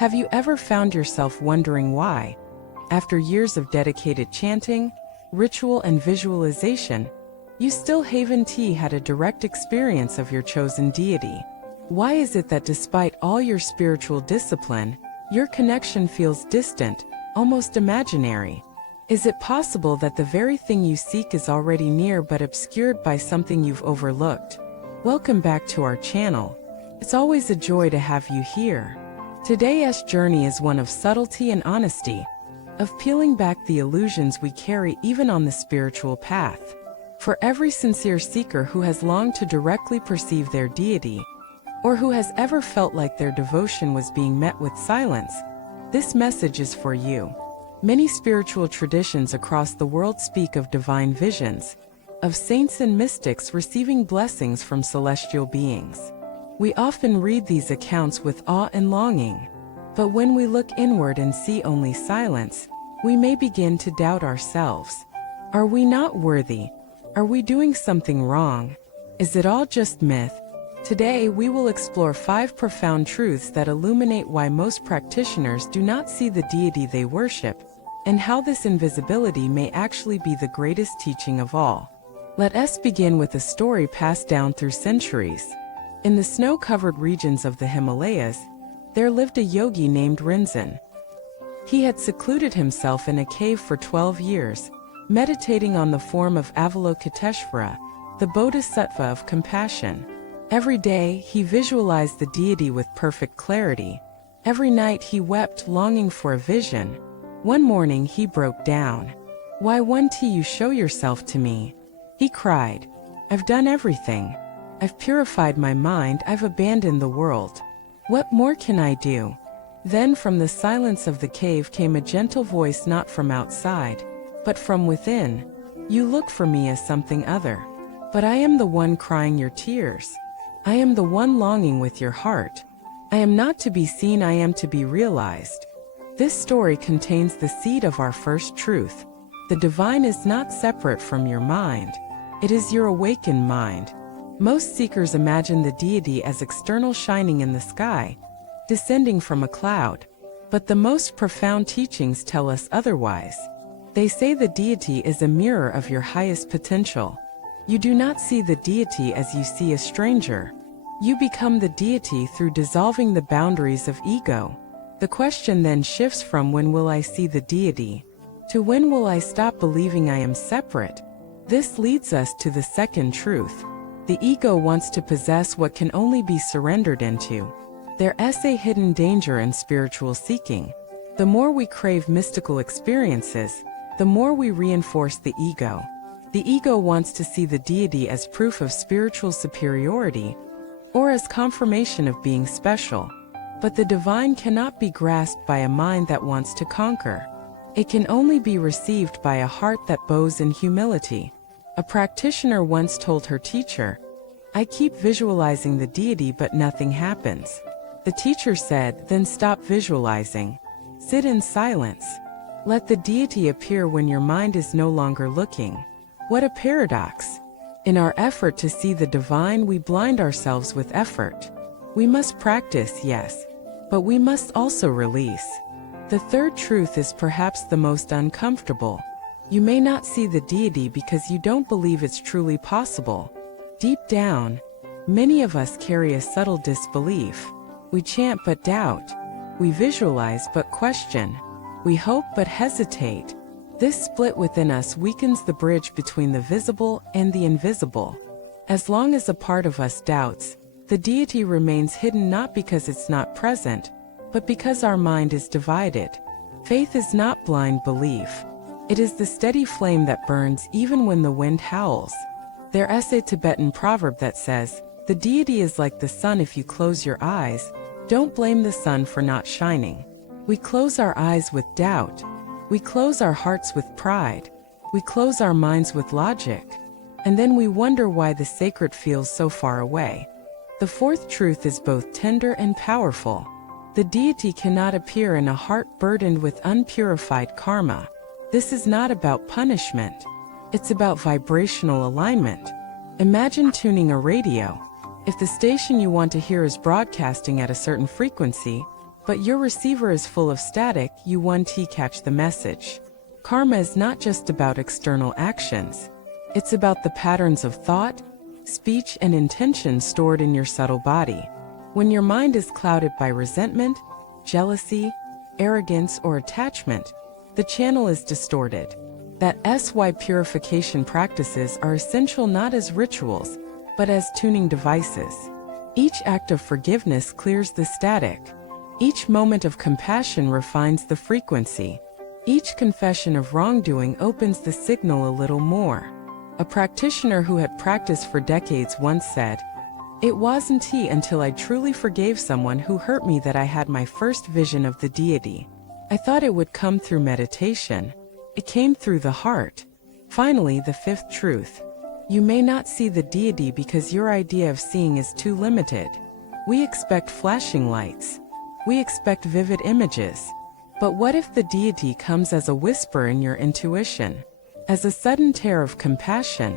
Have you ever found yourself wondering why, after years of dedicated chanting, ritual and visualization, you still haven't had a direct experience of your chosen deity? Why is it that despite all your spiritual discipline, your connection feels distant, almost imaginary? Is it possible that the very thing you seek is already near but obscured by something you've overlooked? Welcome back to our channel. It's always a joy to have you here. Today's journey is one of subtlety and honesty, of peeling back the illusions we carry even on the spiritual path. For every sincere seeker who has longed to directly perceive their deity, or who has ever felt like their devotion was being met with silence, this message is for you. Many spiritual traditions across the world speak of divine visions, of saints and mystics receiving blessings from celestial beings. We often read these accounts with awe and longing, but when we look inward and see only silence, we may begin to doubt ourselves. Are we not worthy? Are we doing something wrong? Is it all just myth? Today we will explore 5 profound truths that illuminate why most practitioners do not see the deity they worship, and how this invisibility may actually be the greatest teaching of all. Let us begin with a story passed down through centuries. In the snow-covered regions of the Himalayas, there lived a yogi named Rinzan. He had secluded himself in a cave for 12 years, meditating on the form of Avalokiteshvara, the bodhisattva of compassion. Every day, he visualized the deity with perfect clarity. Every night he wept, longing for a vision. One morning he broke down. "Why won't you show yourself to me?" he cried. "I've done everything. I've purified my mind, I've abandoned the world. What more can I do?" Then from the silence of the cave came a gentle voice, not from outside, but from within. "You look for me as something other, but I am the one crying your tears. I am the one longing with your heart. I am not to be seen, I am to be realized." This story contains the seed of our first truth. The divine is not separate from your mind. It is your awakened mind. Most seekers imagine the deity as external, shining in the sky, descending from a cloud. But the most profound teachings tell us otherwise. They say the deity is a mirror of your highest potential. You do not see the deity as you see a stranger. You become the deity through dissolving the boundaries of ego. The question then shifts from when will I see the deity, to when will I stop believing I am separate? This leads us to the second truth. The ego wants to possess what can only be surrendered into. There's a hidden danger in spiritual seeking. The more we crave mystical experiences, the more we reinforce the ego. The ego wants to see the deity as proof of spiritual superiority, or as confirmation of being special. But the divine cannot be grasped by a mind that wants to conquer. It can only be received by a heart that bows in humility. A practitioner once told her teacher, "I keep visualizing the deity but nothing happens." The teacher said, "Then stop visualizing. Sit in silence. Let the deity appear when your mind is no longer looking." What a paradox! In our effort to see the divine, we blind ourselves with effort. We must practice, yes, but we must also release. The third truth is perhaps the most uncomfortable. You may not see the deity because you don't believe it's truly possible. Deep down, many of us carry a subtle disbelief. We chant but doubt. We visualize but question. We hope but hesitate. This split within us weakens the bridge between the visible and the invisible. As long as a part of us doubts, the deity remains hidden, not because it's not present, but because our mind is divided. Faith is not blind belief. It is the steady flame that burns even when the wind howls. There's a Tibetan proverb that says, "The deity is like the sun. If you close your eyes, don't blame the sun for not shining." We close our eyes with doubt. We close our hearts with pride. We close our minds with logic. And then we wonder why the sacred feels so far away. The fourth truth is both tender and powerful. The deity cannot appear in a heart burdened with unpurified karma. This is not about punishment. It's about vibrational alignment. Imagine tuning a radio. If the station you want to hear is broadcasting at a certain frequency, but your receiver is full of static. You 1T catch the message. Karma is not just about external actions. It's about the patterns of thought, speech, and intention stored in your subtle body. When your mind is clouded by resentment, jealousy, arrogance, or attachment, the channel is distorted. That's why purification practices are essential not as rituals, but as tuning devices. Each act of forgiveness clears the static. Each moment of compassion refines the frequency. Each confession of wrongdoing opens the signal a little more. A practitioner who had practiced for decades once said, "It wasn't until I truly forgave someone who hurt me that I had my first vision of the deity. I thought it would come through meditation. It came through the heart." Finally, the fifth truth. You may not see the deity because your idea of seeing is too limited. We expect flashing lights. We expect vivid images. But what if the deity comes as a whisper in your intuition? As a sudden tear of compassion?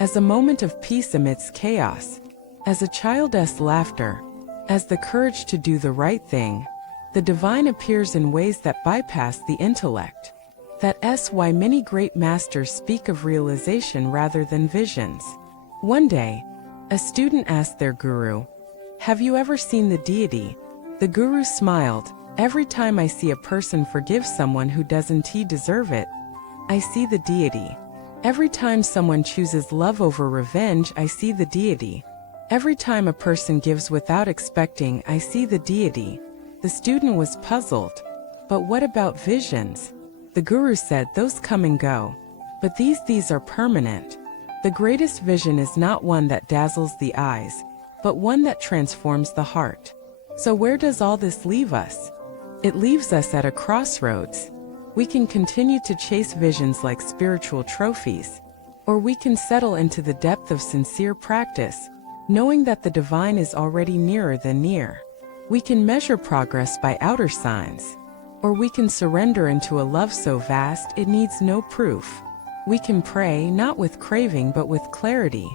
As a moment of peace amidst chaos? As a child's laughter? As the courage to do the right thing? The divine appears in ways that bypass the intellect. That's why many great masters speak of realization rather than visions. One day, a student asked their guru, "Have you ever seen the deity?" The guru smiled, "Every time I see a person forgive someone who doesn't deserve it, I see the deity. Every time someone chooses love over revenge, I see the deity. Every time a person gives without expecting, I see the deity." The student was puzzled. "But what about visions?" The guru said, "Those come and go. But these are permanent. The greatest vision is not one that dazzles the eyes, but one that transforms the heart." So where does all this leave us? It leaves us at a crossroads. We can continue to chase visions like spiritual trophies, or we can settle into the depth of sincere practice, knowing that the divine is already nearer than near. We can measure progress by outer signs, or we can surrender into a love so vast it needs no proof. We can pray not with craving but with clarity.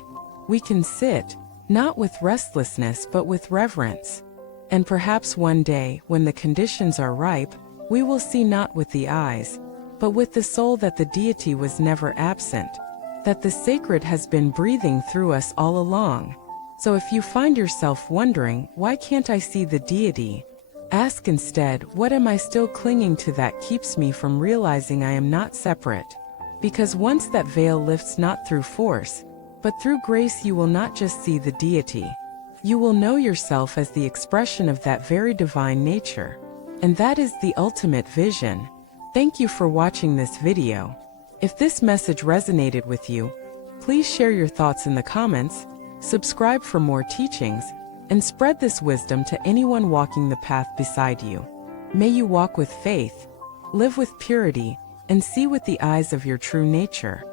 We can sit, not with restlessness but with reverence. And perhaps one day, when the conditions are ripe, we will see not with the eyes, but with the soul that the deity was never absent, that the sacred has been breathing through us all along. So if you find yourself wondering, "Why can't I see the deity?" ask instead, "What am I still clinging to that keeps me from realizing I am not separate?" Because once that veil lifts not through force, but through grace, you will not just see the deity. You will know yourself as the expression of that very divine nature. And that is the ultimate vision. Thank you for watching this video. If this message resonated with you, please share your thoughts in the comments, subscribe for more teachings, and spread this wisdom to anyone walking the path beside you. May you walk with faith, live with purity, and see with the eyes of your true nature.